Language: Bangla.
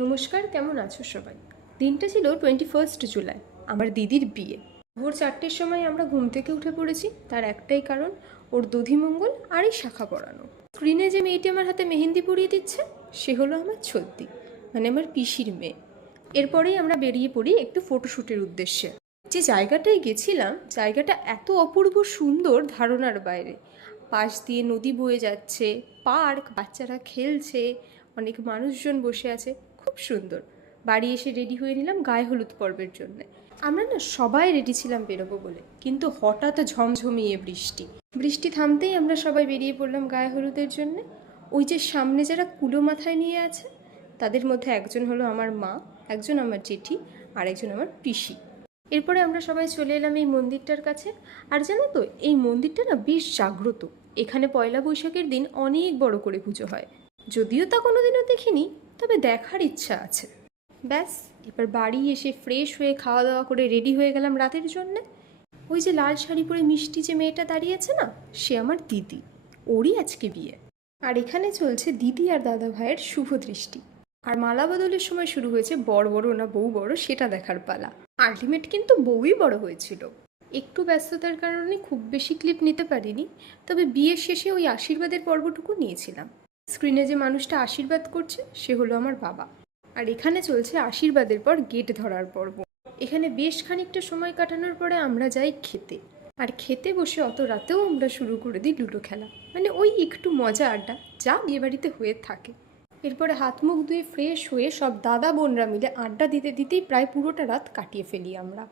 নমস্কার, কেমন আছো সবাই? দিনটা ছিল 21 জুলাই, আমার দিদির বিয়ে। ভোর 4টের সময় আমরা ঘুম থেকে উঠে পড়েছি। তার একটাই কারণ, ওর দধিমঙ্গল আর এই শাখা পরানো। স্ক্রিনে যে মেয়েটি আমার হাতে মেহেন্দি পরিয়ে দিচ্ছে, সে হলো আমার ছদ্দি, মানে আমার পিসির মেয়ে। এরপরেই আমরা বেরিয়ে পড়ি একটু ফটোশ্যুটের উদ্দেশ্যে। যে জায়গাটায় গেছিলাম, জায়গাটা এত অপূর্ব সুন্দর, ধারণার বাইরে। পাশ দিয়ে নদী বয়ে যাচ্ছে, পার্ক, বাচ্চারা খেলছে, অনেক মানুষজন বসে আছে, খুব সুন্দর। বাড়ি এসে রেডি হয়ে নিলাম গায়ে হলুদ পর্বের জন্য। আমরা না সবাই রেডি ছিলাম বেরোবো বলে, কিন্তু হঠাৎ ঝমঝমিয়ে বৃষ্টি। বৃষ্টি থামতেই আমরা সবাই বেরিয়ে পড়লাম গায়ে হলুদের জন্য। ওই যে সামনে যারা কুলো মাথায় নিয়ে আছে, তাদের মধ্যে একজন হলো আমার মা, একজন আমার জেঠি, আর একজন আমার পিসি। এরপরে আমরা সবাই চলে এলাম এই মন্দিরটার কাছে। আর জানো তো, এই মন্দিরটা না বেশ জাগ্রত। এখানে পয়লা বৈশাখের দিন অনেক বড় করে পুজো হয়। যদিও তা কোনোদিনও দেখিনি, তবে দেখার ইচ্ছা আছে। ব্যাস, এবার বাড়ি এসে ফ্রেশ হয়ে খাওয়া দাওয়া করে রেডি হয়ে গেলাম রাতের জন্যে। ওই যে লাল শাড়ি পরে মিষ্টি যে মেয়েটা দাঁড়িয়েছে না, সে আমার দিদি। ওরই আজকে বিয়ে। আর এখানে চলছে দিদি আর দাদা ভাইয়ের শুভ দৃষ্টি। আর মালা বদলের সময় শুরু হয়েছে বড় বড় না বউ বড় সেটা দেখার পালা। আলটিমেট কিন্তু বউই বড় হয়েছিল। একটু ব্যস্ততার কারণে খুব বেশি ক্লিপ নিতে পারিনি, তবে বিয়ের শেষে ওই আশীর্বাদের পর্বটুকু নিয়েছিলাম। স্ক্রিনে যে মানুষটা আশীর্বাদ করছে, সে হলো আমার বাবা। আর এখানে চলছে আশীর্বাদের পর গেট ধরার পর্ব। এখানে বেশ খানিকটা সময় কাটানোর পরে আমরা যাই খেতে। আর খেতে বসে অত রাতেও আমরা শুরু করে দিই লুডো খেলা, মানে ওই একটু মজা আড্ডা যা বিয়েবাড়িতে হয়ে থাকে। এরপরে হাত মুখ ধুয়ে ফ্রেশ হয়ে সব দাদা বোনরা মিলে আড্ডা দিতে দিতেই প্রায় পুরোটা রাত কাটিয়ে ফেলি আমরা।